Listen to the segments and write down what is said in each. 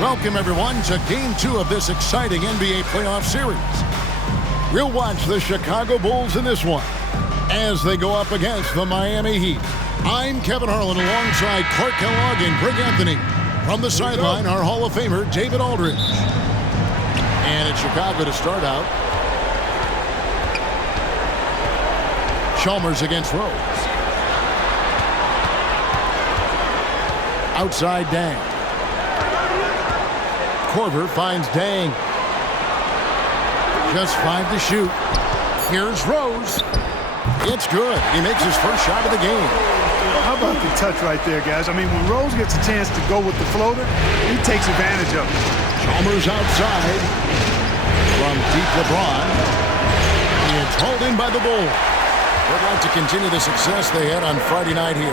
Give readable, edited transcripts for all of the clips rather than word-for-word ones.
Welcome, everyone, to Game 2 of this exciting NBA playoff series. We'll watch the Chicago Bulls in this one as they go up against the Miami Heat. I'm Kevin Harlan alongside Clark Kellogg and Greg Anthony. From the sideline, our Hall of Famer, David Aldridge. And it's Chicago to start out. Chalmers against Rose. Outside Dang. Korver finds Dang. Just 5 to shoot. Here's Rose. It's good. He makes his first shot of the game. How about the touch right there, guys? I mean, when Rose gets a chance to go with the floater, he takes advantage of it. Chalmers outside. From deep LeBron. It's hauled in by the Bulls. They'd like to continue the success they had on Friday night here.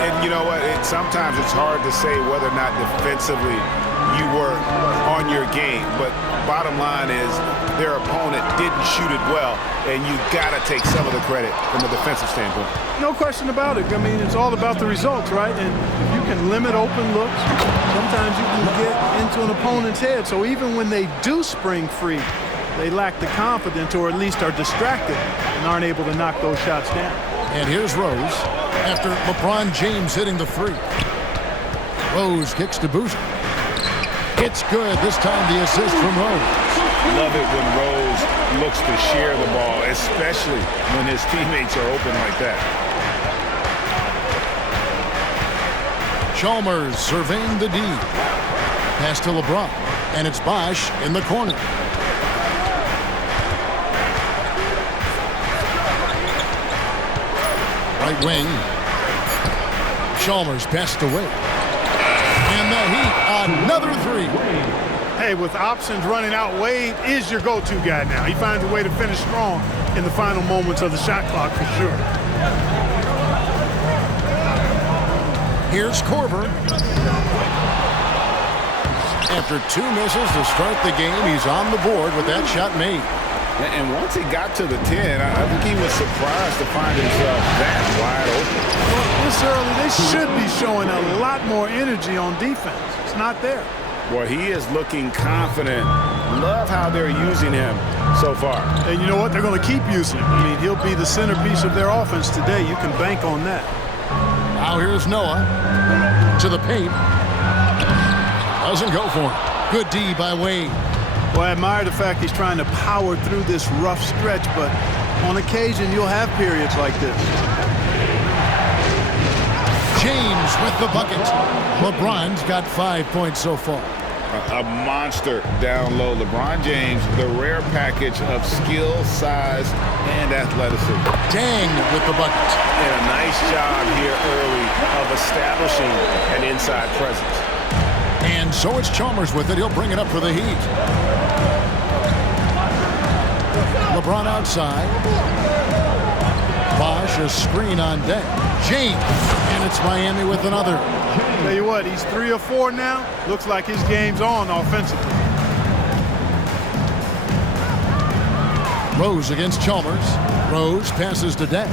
And you know what? Sometimes it's hard to say whether or not defensively you were on your game, but bottom line is their opponent didn't shoot it well, and you got to take some of the credit from a defensive standpoint. No question about it. I mean, it's all about the results, right? And you can limit open looks. Sometimes you can get into an opponent's head. So even when they do spring free, they lack the confidence or at least are distracted and aren't able to knock those shots down. And here's Rose after LeBron James hitting the three. Rose kicks to Boozer. It's good. This time the assist from Rose. Love it when Rose looks to share the ball, especially when his teammates are open like that. Chalmers surveying the D. Pass to LeBron. And it's Bosh in the corner. Right wing. Chalmers passed away. And the Heat, another three. Hey, with options running out, Wade is your go-to guy now. He finds a way to finish strong in the final moments of the shot clock for sure. Here's Korver. After 2 misses to start the game, he's on the board with that shot made. And once he got to the 10, I think he was surprised to find himself that wide open. Well, this early, they should be showing a lot more energy on defense. It's not there. Well, he is looking confident. Love how they're using him so far. And you know what? They're going to keep using him. I mean, he'll be the centerpiece of their offense today. You can bank on that. Now here's Noah to the paint. Doesn't go for him. Good D by Wade. Well, I admire the fact he's trying to power through this rough stretch, but on occasion you'll have periods like this. James with the bucket. LeBron's got 5 points so far. A monster down low. LeBron James, the rare package of skill, size, and athleticism. Dang with the bucket. And a nice job here early of establishing an inside presence. And so it's Chalmers with it. He'll bring it up for the Heat. LeBron outside. Bosh, a screen on deck. James. And it's Miami with another. Tell you what, he's 3 or 4 now. Looks like his game's on offensively. Rose against Chalmers. Rose passes to Deck.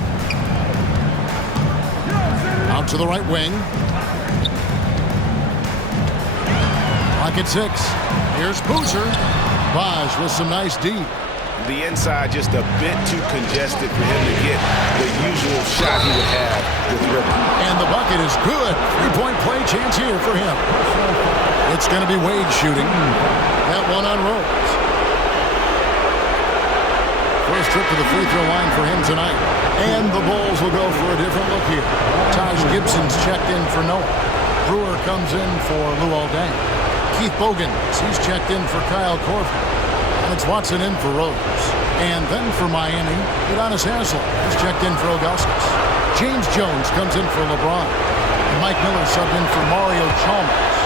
Out to the right wing. Pocket 6. Here's Boozer. Bosh with some nice D. The inside just a bit too congested for him to get the usual shot he would have with Ripper. And the bucket is good. 3-point play chance here for him. It's going to be Wade shooting. That one on Rose. First trip to the free throw line for him tonight. And the Bulls will go for a different look here. Taj Gibson's checked in for Noah. Brewer comes in for Luol Deng. Keith Bogans, he's checked in for Kyle Korver. Alex Watson in for Rose. And then for Miami, Udonis Haslem is checked in for Augustus. James Jones comes in for LeBron. And Mike Miller subbed in for Mario Chalmers.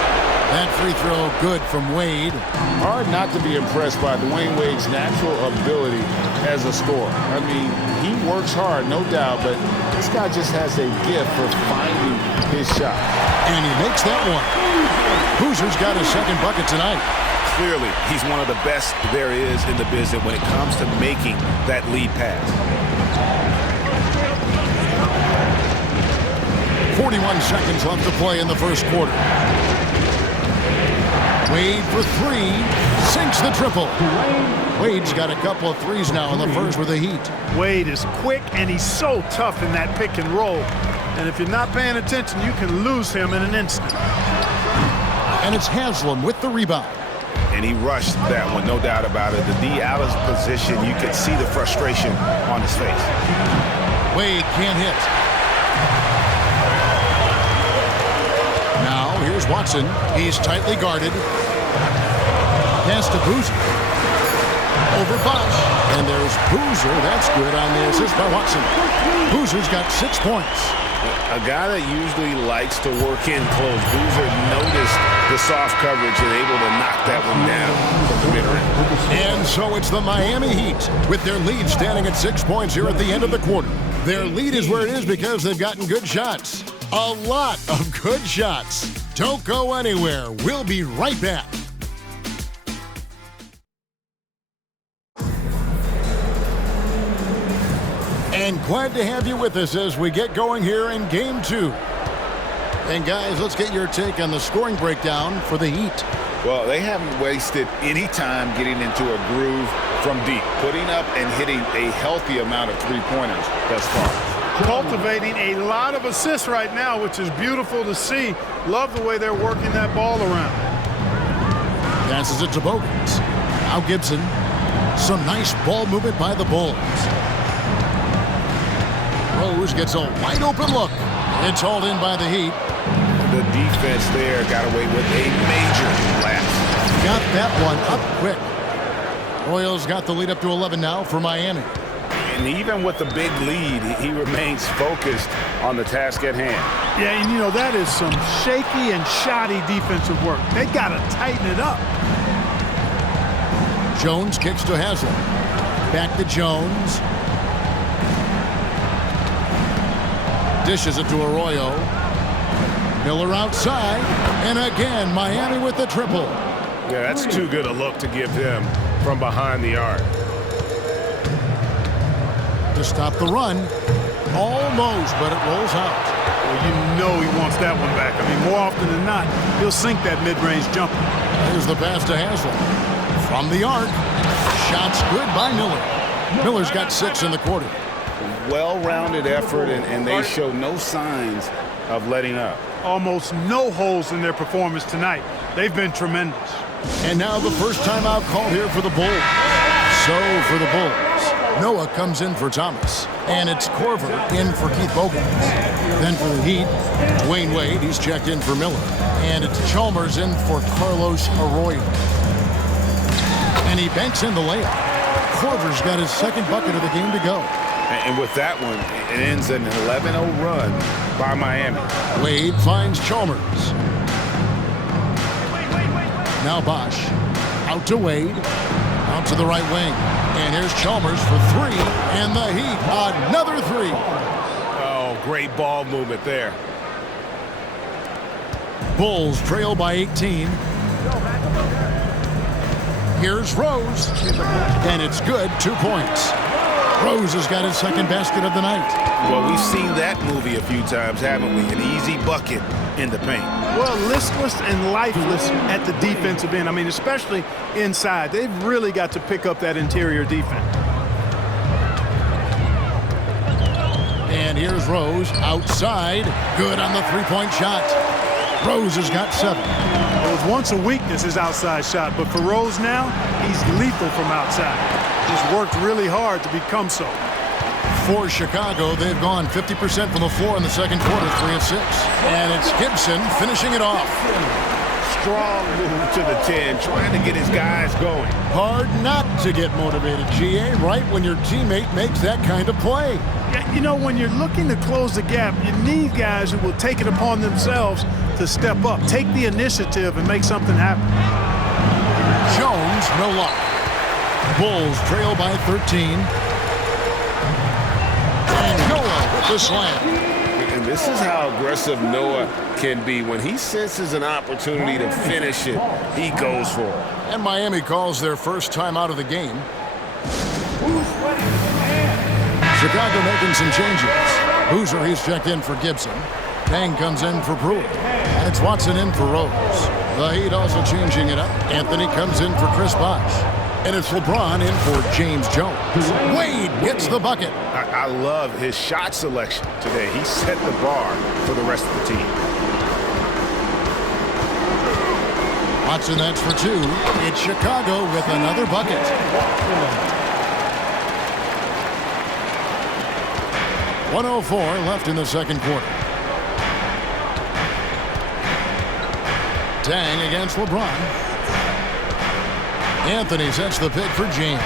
That free throw good from Wade. Hard not to be impressed by Dwayne Wade's natural ability as a scorer. I mean, he works hard, no doubt, but this guy just has a gift for finding his shot. And he makes that one. Boozer's got his second bucket tonight. clearly he's one of the best there is in the business when it comes to making that lead pass. 41 seconds left to play in the first quarter. Wade for three, sinks the triple. Wade's got a couple of threes now in the first with the Heat. Wade is quick, and he's so tough in that pick and roll. And if you're not paying attention, you can lose him in an instant. And it's Haslam with the rebound. And he rushed that one, no doubt about it. The D out of position, you could see the frustration on his face. Wade can't hit. Now, here's Watson. He's tightly guarded. Pass to Boozer. Over Bosch. And there's Boozer. That's good on the assist by Watson. Boozer's got 6 points. A guy that usually likes to work in close. Boozer noticed the soft coverage and able to knock that one down from the mid-range. And so it's the Miami Heat with their lead standing at 6 points here at the end of the quarter. Their lead is where it is because they've gotten good shots. A lot of good shots. Don't go anywhere. We'll be right back. And glad to have you with us as we get going here in Game 2. And guys, let's get your take on the scoring breakdown for the Heat. Well, they haven't wasted any time getting into a groove from deep, putting up and hitting a healthy amount of three-pointers thus far. Cultivating a lot of assists right now, which is beautiful to see. Love the way they're working that ball around. Passes it to Bogans. Now Gibson. Some nice ball movement by the Bulls. Rose gets a wide open look. It's hauled in by the Heat. The defense there got away with a major lapse. Got that one up quick. Royals got the lead up to 11 now for Miami. And even with the big lead, he remains focused on the task at hand. Yeah, and you know, that is some shaky and shoddy defensive work. They got to tighten it up. Jones kicks to Haslam. Back to Jones. Dishes it to Arroyo. Miller outside. And again, Miami with the triple. Yeah, that's too good a look to give them from behind the arc. To stop the run. Almost, but it rolls out. Well, you know he wants that one back. I mean, more often than not, he'll sink that mid-range jumper. Here's the pass to Haslam. From the arc. Shots good by Miller. Miller's got 6 in the quarter. Well-rounded effort, and they show no signs of letting up. Almost no holes in their performance tonight. They've been tremendous. And now the first timeout called here for the Bulls. So for the Bulls, Noah comes in for Thomas. And it's Korver in for Keith Bogans. Then for the Heat, Dwayne Wade, he's checked in for Miller. And it's Chalmers in for Carlos Arroyo. And he banks in the layup. Korver's got his second bucket of the game to go. And with that one, it ends an 11-0 run by Miami. Wade finds Chalmers. Now Bosch. Out to Wade. Out to the right wing. And here's Chalmers for 3. And the Heat, another 3. Oh, great ball movement there. Bulls trail by 18. Here's Rose. And it's good, 2 points. Rose has got his second basket of the night. Well, we've seen that movie a few times, haven't we? An easy bucket in the paint. Well, listless and lifeless at the defensive end. I mean, especially inside. They've really got to pick up that interior defense. And here's Rose outside. Good on the three-point shot. Rose has got 7. It was once a weakness, his outside shot, but for Rose now, he's lethal from outside. He's worked really hard to become so. For Chicago, they've gone 50% from the floor in the second quarter, 3 of 6. And it's Gibson finishing it off. Strong move to the 10, trying to get his guys going. Hard not to get motivated, GA, right when your teammate makes that kind of play. Yeah, you know, when you're looking to close the gap, you need guys who will take it upon themselves to step up, take the initiative, and make something happen. Jones, no luck. Bulls trail by 13. And Noah with the slam. And this is how aggressive Noah can be. When he senses an opportunity to finish it, he goes for it. And Miami calls their first time out of the game. Chicago making some changes. Boozer, he's checked in for Gibson. Dang comes in for Brewer. And it's Watson in for Rose. The Heat also changing it up. Anthony comes in for Chris Bosh. And it's LeBron in for James Jones. Wade gets the bucket. I love his shot selection today. He set the bar for the rest of the team. Watson, that's for two. It's Chicago with another bucket. .104 left in the second quarter. Dang against LeBron. Anthony sets the pick for James.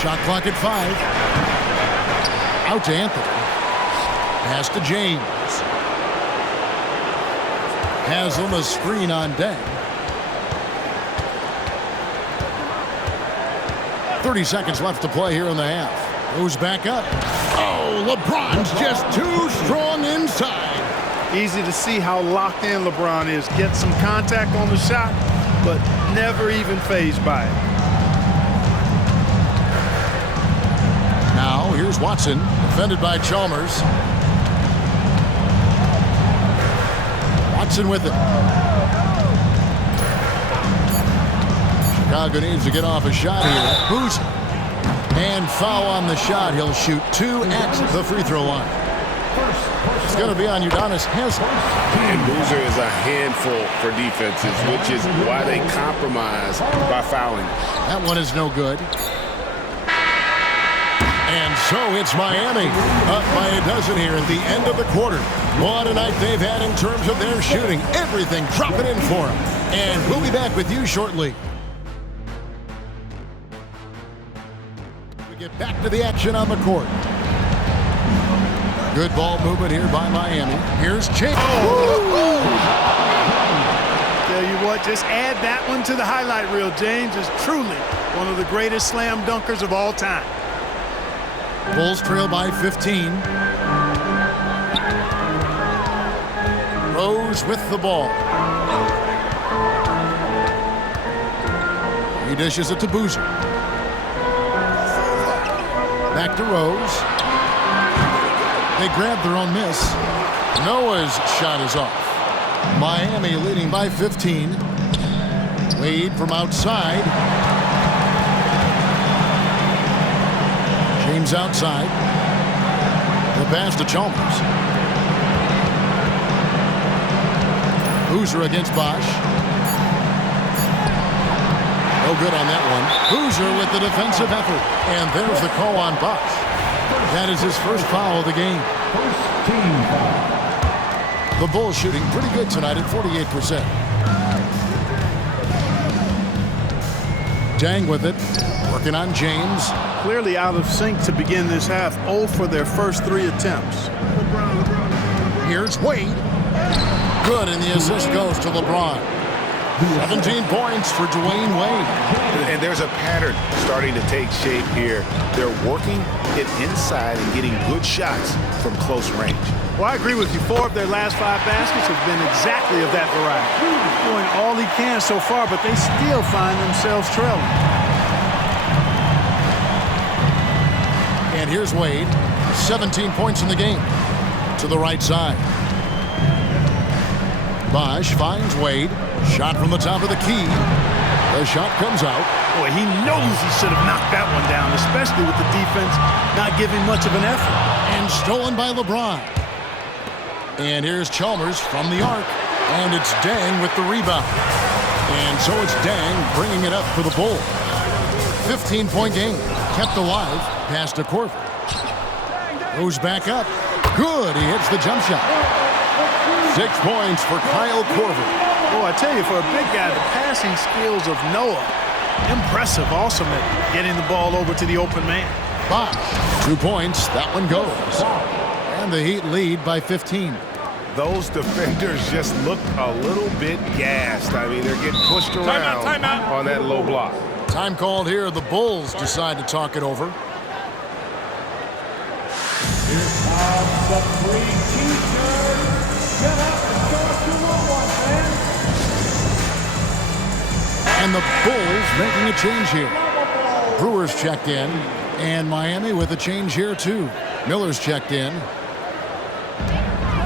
Shot clock at 5. Out to Anthony. Pass to James. Haslam a screen on Deng. 30 seconds left to play here in the half. Goes back up. Oh, LeBron's just too strong inside. Easy to see how locked in LeBron is. Gets some contact on the shot, but never even fazed by it. Now, here's Watson, defended by Chalmers. Watson with it. Chicago needs to get off a shot here. Boozer. And foul on the shot. He'll shoot 2 at the free throw line. It's going to be on Udonis Haslem. And Boozer is a handful for defenses, which is why they compromise by fouling. That one is no good. And so it's Miami up by a dozen here at the end of the quarter. What a night they've had in terms of their shooting. Everything dropping in for them. And we'll be back with you shortly. We get back to the action on the court. Good ball movement here by Miami. Here's James. Tell you what, just add that one to the highlight reel. James is truly one of the greatest slam dunkers of all time. Bulls trail by 15. Rose with the ball. He dishes it to Boozer. Back to Rose. They grab their own miss. Noah's shot is off. Miami leading by 15. Wade from outside. James outside. The pass to Chalmers. Boozer against Bosh. No good on that one. Boozer with the defensive effort. And there's the call on Bosh. That is his first foul of the game. The Bulls shooting pretty good tonight at 48%. Dang with it. Working on James. Clearly out of sync to begin this half. 0 for their first 3 attempts. Here's Wade. Good, and the assist goes to LeBron. 17 points for Dwayne Wade. And there's a pattern starting to take shape here. They're working it inside and getting good shots from close range. Well, I agree with you. 4 of their last 5 baskets have been exactly of that variety. He's doing all he can so far, but they still find themselves trailing. And here's Wade. 17 points in the game. To the right side. Bosh finds Wade. Shot from the top of the key. The shot comes out. Boy, he knows he should have knocked that one down, especially with the defense not giving much of an effort. And stolen by LeBron. And here's Chalmers from the arc. And it's Deng with the rebound. And so it's Deng bringing it up for the Bulls. 15-point game. Kept alive. Pass to Korver. Goes back up. Good. He hits the jump shot. 6 points for Kyle Korver. Oh, I tell you, for a big guy, the passing skills of Noah, impressive also at getting the ball over to the open man. Bosh, 2 points. That one goes. And the Heat lead by 15. Those defenders just look a little bit gassed. I mean, they're getting pushed around on that low block. Time called here. The Bulls decide to talk it over. Here comes the three-teamer. Get up. And the Bulls making a change here. Brewers checked in, and Miami with a change here too. Miller's checked in.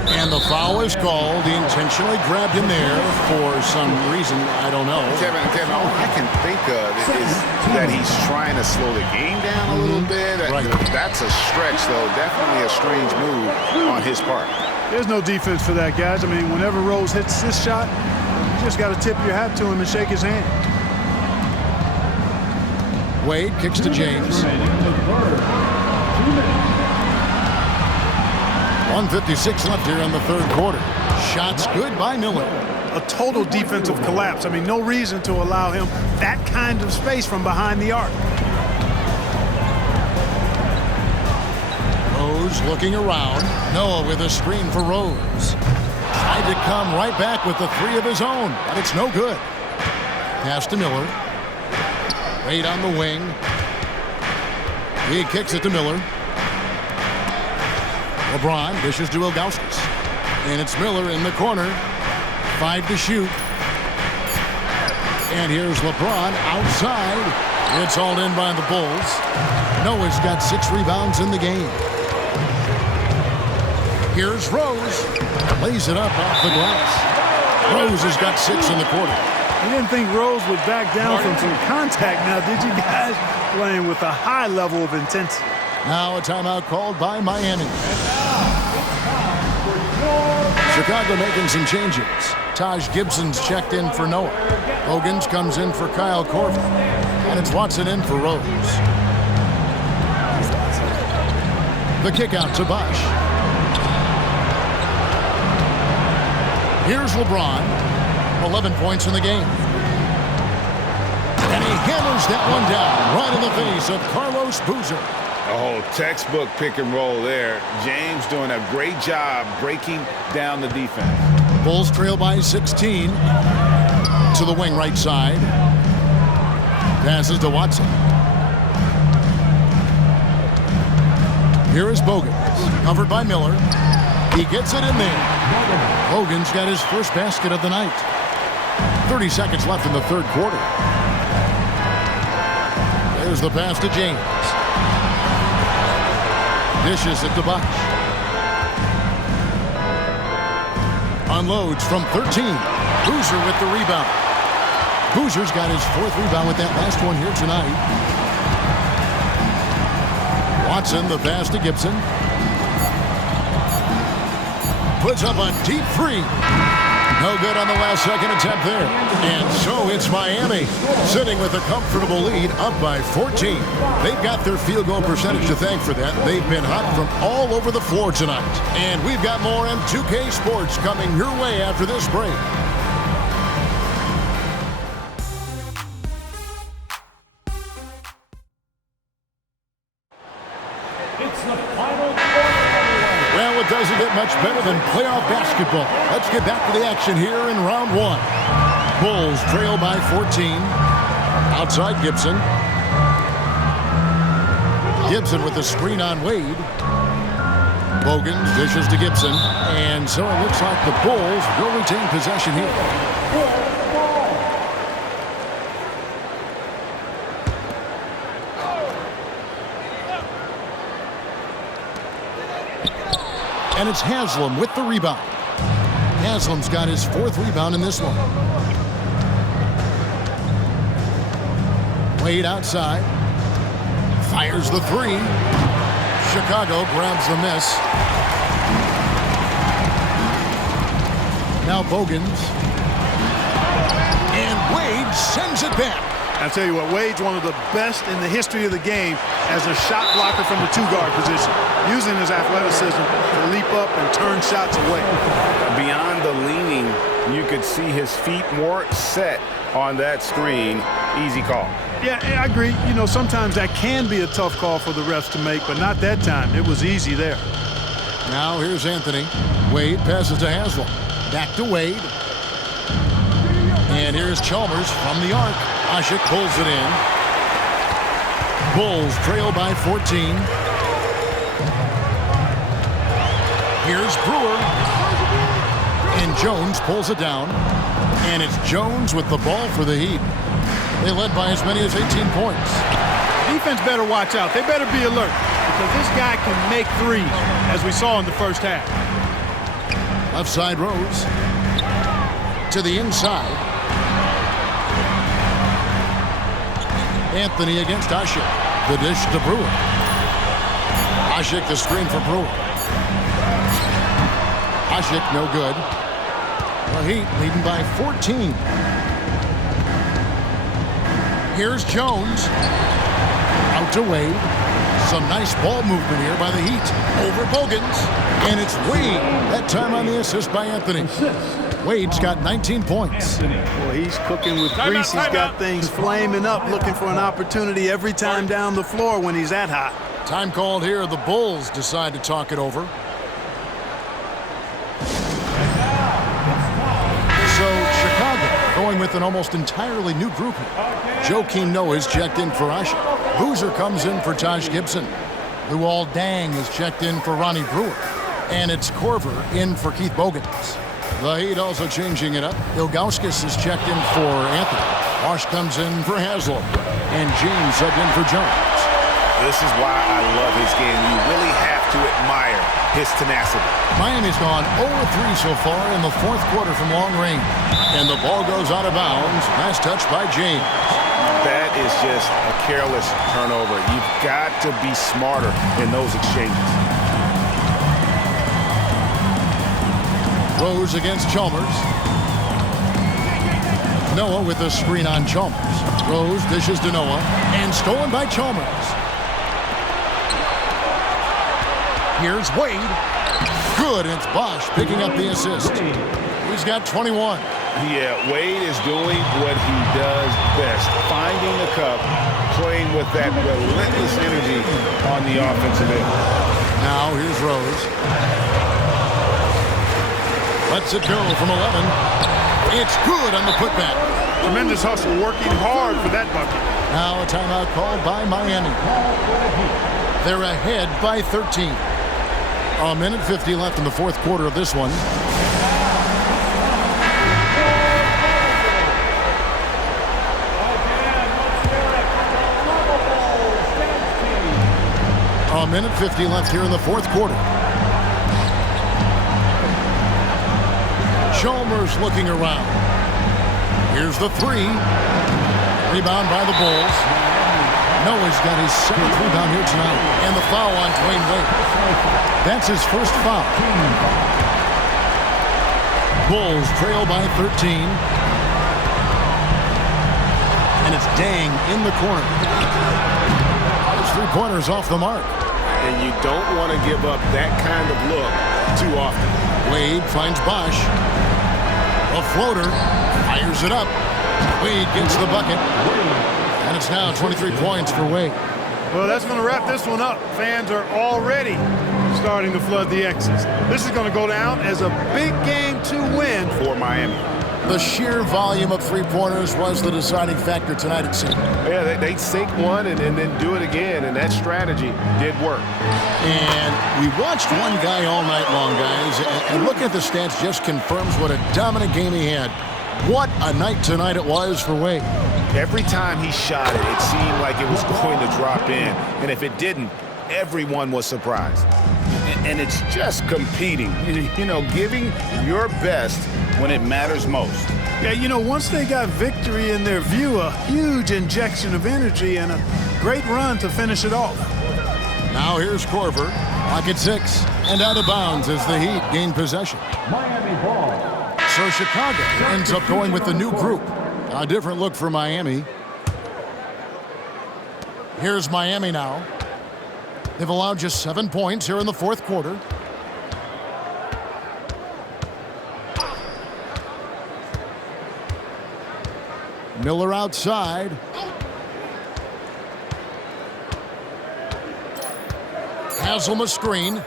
And the foul is called. He intentionally grabbed him there for some reason. I don't know. Kevin, all I can think of is that he's trying to slow the game down a little bit. Right. That's a stretch, though. Definitely a strange move on his part. There's no defense for that, guys. I mean, whenever Rose hits this shot, you just got to tip your hat to him and shake his hand. Wade kicks to James. 1:56 left here in the third quarter. Shots good by Miller. A total defensive collapse. I mean, no reason to allow him that kind of space from behind the arc. Rose looking around. Noah with a screen for Rose. Tried to come right back with the three of his own, but it's no good. Pass to Miller. Wade on the wing. He kicks it to Miller. LeBron dishes to Ilgauskas. And it's Miller in the corner. 5 to shoot. And here's LeBron outside. It's hauled in by the Bulls. Noah's got 6 rebounds in the game. Here's Rose. Lays it up off the glass. Rose has got 6 in the quarter. You didn't think Rose would back down from some contact now, did you guys? Playing with a high level of intensity. Now a timeout called by Miami. Chicago making some changes. Taj Gibson's checked in for Noah. Bogans comes in for Kyle Korver. And it's Watson in for Rose. The kick out to Bosh. Here's LeBron. 11 points in the game. And he hammers that one down right in the face of Carlos Boozer. Oh, textbook pick and roll there. James doing a great job breaking down the defense. Bulls trail by 16. To the wing right side. Passes to Watson. Here is Bogans. Covered by Miller. He gets it in there. Bogans got his first basket of the night. 30 seconds left in the third quarter. There's the pass to James. Dishes it to Bosh. Unloads from 13. Boozer with the rebound. Boozer's got his 4th rebound with that last one here tonight. Watson, the pass to Gibson. Puts up a deep 3. No good on the last second attempt there. And so it's Miami sitting with a comfortable lead up by 14. They've got their field goal percentage to thank for that. They've been hot from all over the floor tonight. And we've got more M2K Sports coming your way after this break. Well, it doesn't get much better than playoff basketball. Let's get back to the action here in round 1. Bulls trail by 14. Outside Gibson. Gibson with the screen on Wade. Bogans dishes to Gibson. And so it looks like the Bulls will retain possession here. And it's Haslam with the rebound. Haslam's got his 4th rebound in this one. Wade outside. Fires the 3. Chicago grabs the miss. Now Bogans. And Wade sends it back. I tell you what, Wade's one of the best in the history of the game as a shot blocker from the 2-guard position, using his athleticism to leap up and turn shots away. Beyond the leaning, you could see his feet more set on that screen. Easy call. Yeah, I agree. You know, sometimes that can be a tough call for the refs to make, but not that time. It was easy there. Now here's Anthony. Wade passes to Haslam. Back to Wade. And here's Chalmers from the arc. Ashik pulls it in. Bulls trail by 14. Here's Brewer. And Jones pulls it down. And it's Jones with the ball for the Heat. They led by as many as 18 points. Defense better watch out. They better be alert because this guy can make threes, as we saw in the first half. Left side Rose. To the inside. Anthony against Asik. The dish to Brewer. Asik the screen for Brewer. Asik no good. The Heat leading by 14. Here's Jones. Out to Wade. Some nice ball movement here by the Heat. Over Bogans. And it's Wade. That time on the assist by Anthony. Wade's got 19 points. Well, he's cooking with grease. He's got things flaming up, looking for an opportunity every time down the floor when he's that hot. Time called here. The Bulls decide to talk it over. So Chicago going with an almost entirely new group here. Joakim Noah is checked in for Asik. Boozer comes in for Taj Gibson. Luol Deng is checked in for Ronnie Brewer. And it's Korver in for Keith Bogans. The Heat also changing it up. Ilgauskas is checked in for Anthony. Bosh comes in for Haslem. And James subbed in for Jones. This is why I love his game. You really have to admire his tenacity. Miami's gone 0-3 so far in the fourth quarter from long range. And the ball goes out of bounds. Nice touch by James. That is just a careless turnover. You've got to be smarter in those exchanges. Rose against Chalmers. Noah with the screen on Chalmers. Rose dishes to Noah. And stolen by Chalmers. Here's Wade. Good, and it's Bosh picking up the assist. He's got 21. Yeah, Wade is doing what he does best. Finding the cup, playing with that relentless energy on the offensive end. Now here's Rose. Lets it go from 11. It's good on the putback. Tremendous hustle, working hard for that bucket. Now a timeout called by Miami. They're ahead by 13. A minute 50 left in the fourth quarter of this one. A minute 50 left here in the fourth quarter. Chalmers looking around. Here's the three. Rebound by the Bulls. Noah's got his seventh rebound here tonight. And the foul on Dwayne Wade. That's his first foul. Bulls trail by 13. And it's Deng in the corner. Those 3 pointers off the mark. And you don't want to give up that kind of look too often. Wade finds Bosh. A floater. Fires it up. Wade gets the bucket. And it's now 23 points for Wade. Well, that's going to wrap this one up. Fans are already starting to flood the X's. This is going to go down as a big game to win for Miami. The sheer volume of three-pointers was the deciding factor tonight, it seemed. Yeah, they sink one and then do it again, and that strategy did work. And we watched one guy all night long, guys, and looking at the stats just confirms what a dominant game he had. What a night tonight it was for Wade. Every time he shot it, it seemed like it was going to drop in, and if it didn't, everyone was surprised. And it's just competing, you know, giving your best when it matters most. Yeah, you know, once they got victory in their view, a huge injection of energy and a great run to finish it off. Now here's Korver, pocket 6, and out of bounds as the Heat gain possession. Miami ball. So Chicago ends up going with the new group. A different look for Miami. Here's Miami now. They've allowed just 7 points here in the fourth quarter. Miller outside. Haslem a screen.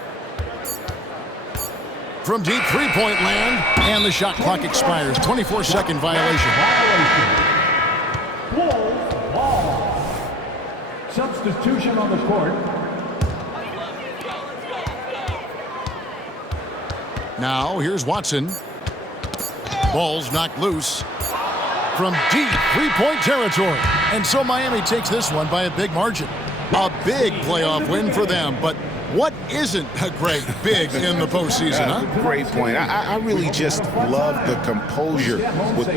From deep three-point land, and the shot clock expires. 24-second violation. Bulls ball. Substitution on the court. Now, here's Watson. Ball's knocked loose. from deep three-point territory. And so Miami takes this one by a big margin. A big playoff win for them, but what isn't a great big in the postseason, huh? Great point. I really just love the composure with